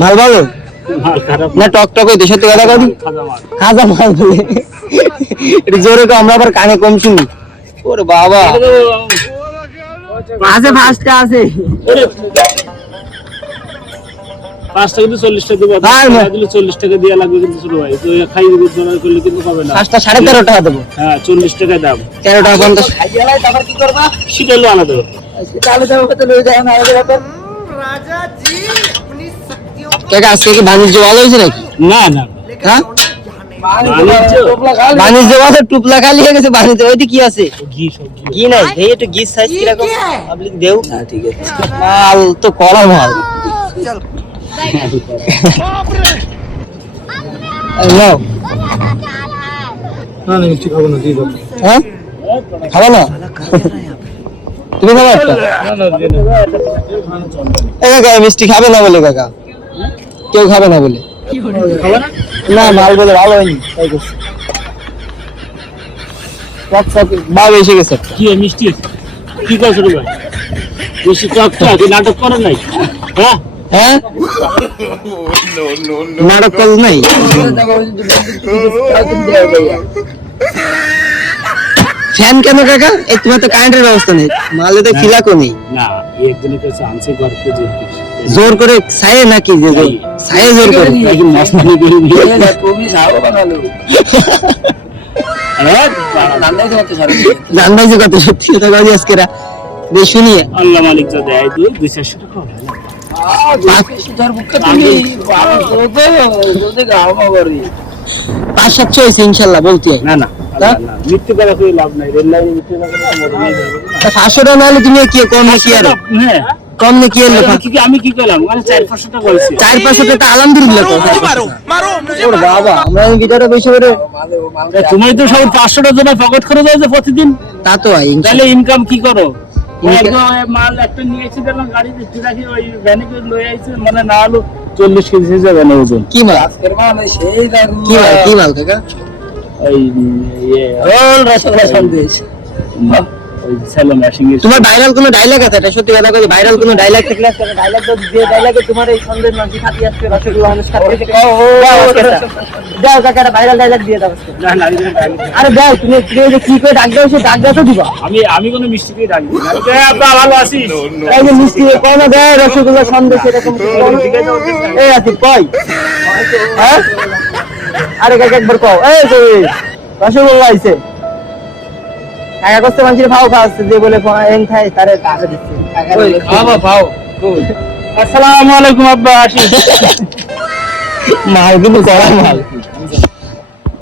মাল ভালো না? টক টক হইতে সত্যি কথা কই, খাজা মাল বলে এটা জোরে তো আমরা আবার কানে কম শুনি। ওরে বাবা আছে ফার্স্টে আছে পাঁচটা কিন্তু 40 টাকা দেবো, 40 টাকা দেওয়া লাগবে কিন্তু ছোট ভাই। তো খাই করলে কিন্তু পাবে না। পাঁচটা 13.5 টাকা দেবো। হ্যাঁ 40 টাকা দাম, 13 টাকা 50। তারপর কি করবা? সেটা হলো আলাদা। চালু যাবো কত লয়ে যায় না এর ব্যাপার। কাকা আজকে কি বাণিজ্য ভালো হয়েছে নাকি? না না হ্যাঁ বাণিজ্য ভালো, টুপলা খালি হয়ে গেছে বাণিজ্য। ওইটি কি আছে? ঘি সব ঘি। ঘি নাই, এই একটু ঘি সাইজ কিরকম পাবলিক দেও। হ্যাঁ ঠিক আছে, মাল তো কড়া মাল। নাও না না মিষ্টি খাবো না, দিয়ে দাও। হ্যাঁ খাবো না তুমি? খাবো একটা? এই কাকা মিষ্টি খাবে না বলে, কাকা কেউ খাবে না বলে। না মাল বলে ভালো হয়নি তাই করছি। বাবা এসে গেছে। কি মিষ্টি কি করছো রে ভাই? মিষ্টি টক টক নাটক করে নাই? হ্যাঁ হ্যাঁ নাটক কল নাই। ফ্যান কেন কাকা? এই তোমার তো কারেন্টের ব্যবস্থা নেই, মালে তো খিলাকও নেই। না একজনের কাছে আনছে গর্তে জোর করে ছায়ে নাকি? যে ছায়ে জোর করে নাকি মশলা করে দিয়ে তুমি যাও বানালো নান্দাই তো কত সারা জানবাই যে কত সত্যি কথা কই আজকে রা বেশ শুনি। আল্লাহ মালিক যা দেয় 200-400 টাকা হবে না। তুমি বাবা করো তো যদি গাও মারি 500-700 হয়েছে ইনশাল্লাহ বলতে। না না আল্লাহ না, মিথ্যে কথা কই লাভ নাই। রেল লাইনে মিথ্যে কথা মরে নিয়ে যাবে না। 500 টাকা নাহলে তুমি কি কম নাকি? আর হ্যাঁ কম নাকি? এর আমি কি করলাম? মানে 400-500 টাকা বলছি। 400-500 টাকা আলহামদুলিল্লাহ তো। ওরে বাবা আমরা এই ভিডিওটা বেশি করে তুমি তো সব 500 টাকা জন্য পকেট করে দাও যে প্রতিদিন, তা তো হয় তাহলে ইনকাম কি করো? একদম মাল একটা নিয়ে এসে দিলাম গাড়িতে রাখি, ওই ভ্যানে করে লয়ে আইছে, মানে না হলো 40 কেজি যাবে না ওজন। কি মাল? আজকের মানে সেই দাদু কি মাল কাকা? এই ইয়ে রোল রসগোল্লা সন্দেশ ওই সেলো ম্যাশিং এর। তোমার ভাইরাল কোনো ডায়লগ আছে? এটা সত্যি কথা কই, ভাইরাল কোনো ডায়লগ থাকলে একটা ডায়লগ দাও। যে ডায়লগে তোমার এই সন্দেশ মাঝি খাতি আসছে রসগোল্লা মানুষ খাতি থেকে দাও কাকা, একটা ভাইরাল ডায়লগ দিয়ে দাও। না না আমি কোনো ডায়লগ না। আরে দাও তুমি যে কি করে ডাক দাও, সে ডাক দাও তো দিবা। আমি কোনো মিষ্টি দিয়ে ডাকি না। আপা ভালো আছিস? এই যে মিষ্টি কোন দেয় রসগোল্লা সন্দেশ এরকম এই আছে কই? হ্যাঁ আরে কাকা একবার কও। এই যে রসগোল্লা আইছে কাকা কষ্ট মানুষের ভাও খাওয়াচ্ছে, যে বলে এন খাই তারে টাকা দিচ্ছে। খাওয়া পাও আসসালামু আলাইকুম আব্বা, আসি। মাল কিন্তু কড়া মাল।